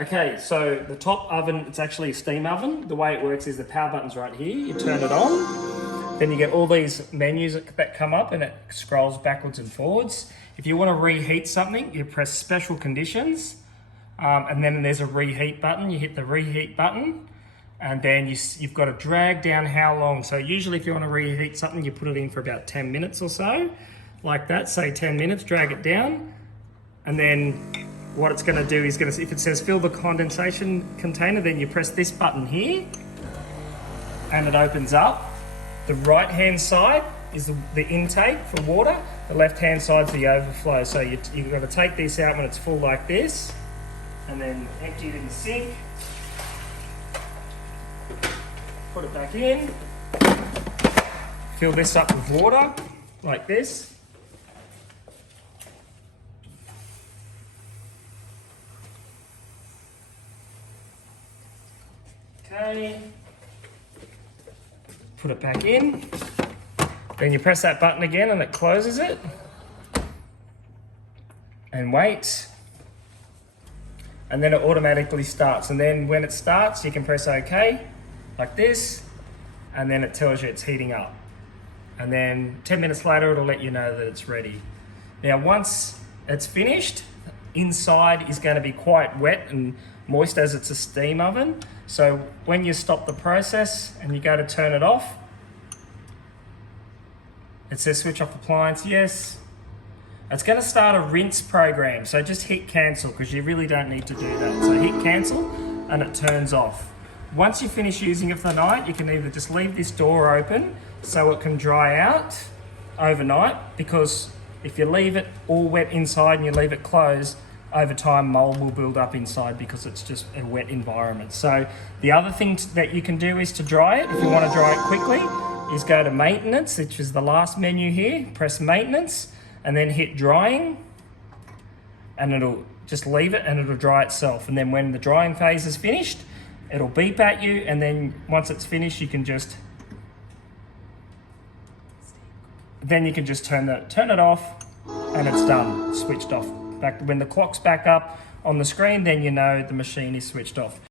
Okay, so the top oven, it's actually a steam oven. The way it works is the power button's right here. You turn it on, then you get all these menus that come up and it scrolls backwards and forwards. If you want to reheat something, you press special conditions, and then there's a reheat button. You hit the reheat button, and then you've got to drag down how long. So usually if you want to reheat something, you put it in for about 10 minutes or so, like that, say 10 minutes, drag it down, and then what it's going to do is if it says fill the condensation container, then you press this button here and it opens up. The right hand side is the intake for water, the left hand side's the overflow. So you've got to take this out when it's full like this and then empty it in the sink, put it back in, fill this up with water like this. Okay, put it back in, then you press that button again and it closes it, and wait, and then it automatically starts. And then when it starts, you can press OK, like this, and then it tells you it's heating up. And then 10 minutes later, it'll let you know that it's ready. Now, once it's finished, inside is going to be quite wet and moist as it's a steam oven. So when you stop the process and you go to turn it off, it says switch off appliance, yes. It's going to start a rinse program, so just hit cancel because you really don't need to do that. So hit cancel and it turns off. Once you finish using it for the night, you can either just leave this door open so it can dry out overnight, because if you leave it all wet inside and you leave it closed, over time mold will build up inside because it's just a wet environment. So the other thing that you can do is to dry it. If you want to dry it quickly, is go to maintenance, which is the last menu here, press maintenance and then hit drying, and it'll just leave it and it'll dry itself. And then when the drying phase is finished, it'll beep at you, and then once it's finished, you can just turn it off and it's done, switched off. When the clock's back up on the screen, then you know the machine is switched off.